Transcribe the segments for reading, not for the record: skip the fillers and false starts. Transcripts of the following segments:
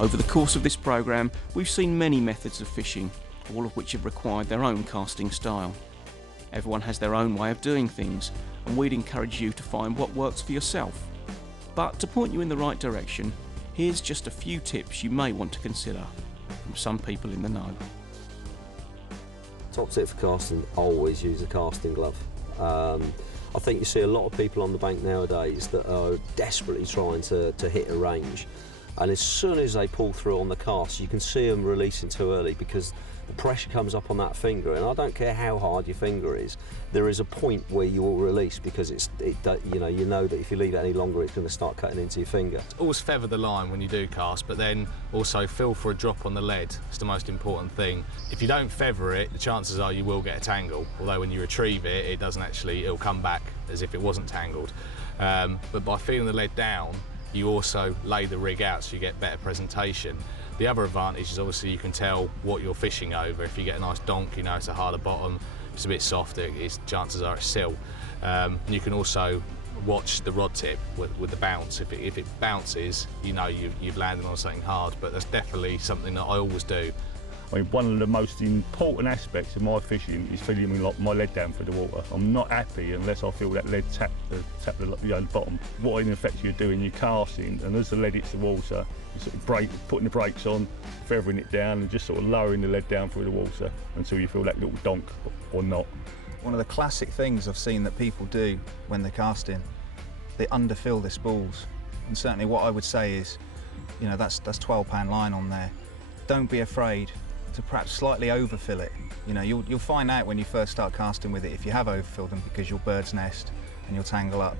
Over the course of this programme, we've seen many methods of fishing, all of which have required their own casting style. Everyone has their own way of doing things, and we'd encourage you to find what works for yourself. But to point you in the right direction, here's just a few tips you may want to consider from some people in the know. Top tip for casting, always use a casting glove. I think you see a lot of people on the bank nowadays that are desperately trying to hit a range, and as soon as they pull through on the cast, you can see them releasing too early because the pressure comes up on that finger, and I don't care how hard your finger is, there is a point where you will release because you know that if you leave it any longer it's going to start cutting into your finger. Always feather the line when you do cast, but then also feel for a drop on the lead. It's the most important thing. If you don't feather it, the chances are you will get a tangle, although when you retrieve it, it doesn't actually, it'll come back as if it wasn't tangled. But by feeling the lead down, you also lay the rig out so you get better presentation. The other advantage is obviously you can tell what you're fishing over. If you get a nice donk, you know it's a harder bottom. If it's a bit softer, chances are it's sill. And you can also watch the rod tip with the bounce. If it bounces, you know you've landed on something hard, but that's definitely something that I always do. I mean, one of the most important aspects of my fishing is feeling my lead down through the water. I'm not happy unless I feel that lead tap the bottom. What in effect you're doing, you're casting, and as the lead hits the water, you're sort of putting the brakes on, feathering it down, and just sort of lowering the lead down through the water until you feel that little donk or not. One of the classic things I've seen that people do when they're casting, they underfill their spools. And certainly what I would say is, you know, that's 12-pound line on there. Don't be afraid to perhaps slightly overfill it. You know, you'll find out when you first start casting with it if you have overfilled them because you'll bird's nest and you'll tangle up.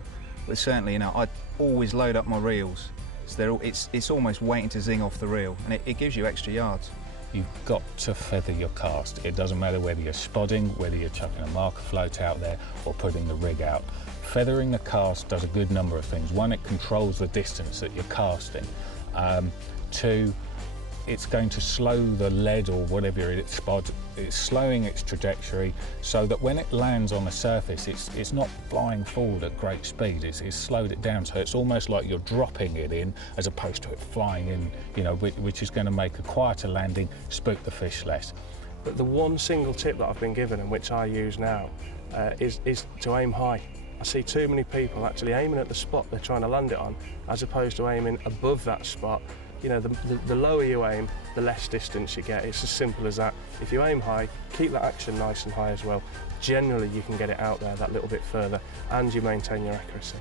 But certainly, you know, I always load up my reels. So it's almost waiting to zing off the reel, and it gives you extra yards. You've got to feather your cast. It doesn't matter whether you're spodding, whether you're chucking a marker float out there or putting the rig out. Feathering the cast does a good number of things. One, it controls the distance that you're casting. Two, it's going to slow the lead or whatever it's spod. It's slowing its trajectory so that when it lands on the surface, it's not flying forward at great speed. It's slowed it down, so it's almost like you're dropping it in as opposed to it flying in, you know, which is going to make a quieter landing, spook the fish less. But the one single tip that I've been given and which I use now is to aim high. I see too many people actually aiming at the spot they're trying to land it on, as opposed to aiming above that spot. You know, the lower you aim, the less distance you get. It's as simple as that. If you aim high, keep that action nice and high as well. Generally, you can get it out there that little bit further, and you maintain your accuracy.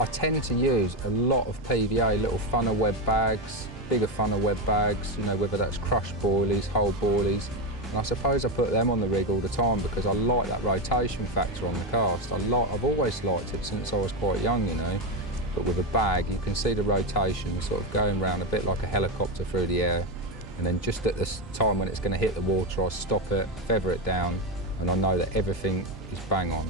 I tend to use a lot of PVA, little funnel web bags, bigger funnel web bags, you know, whether that's crushed boilies, whole boilies. And I suppose I put them on the rig all the time because I like that rotation factor on the cast. I've always liked it since I was quite young, you know. But with a bag, you can see the rotation sort of going around a bit like a helicopter through the air. And then just at this time when it's going to hit the water, I stop it, feather it down, and I know that everything is bang on.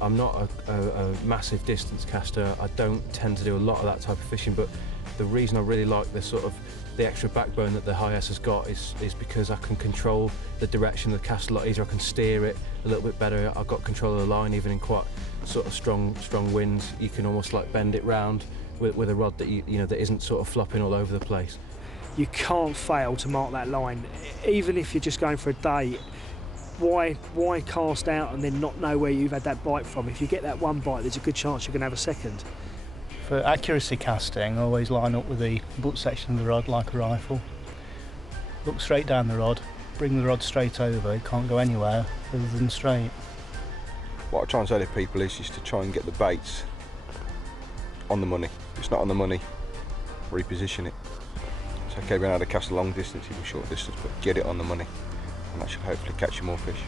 I'm not a massive distance caster. I don't tend to do a lot of that type of fishing, but the reason I really like the extra backbone that the Hi-S has got is because I can control the direction of the cast a lot easier. I can steer it a little bit better. I've got control of the line even in quite sort of strong winds. You can almost like bend it round with a rod that you know that isn't sort of flopping all over the place. You can't fail to mark that line, even if you're just going for a day. Why cast out and then not know where you've had that bite from? If you get that one bite, there's a good chance you're going to have a second. For accuracy casting, I always line up with the butt section of the rod like a rifle. Look straight down the rod, bring the rod straight over. It can't go anywhere other than straight. What I try and say to people is just to try and get the baits on the money. If it's not on the money, reposition it. It's okay being able to cast a long distance, even short distance, but get it on the money, and that should hopefully catch you more fish.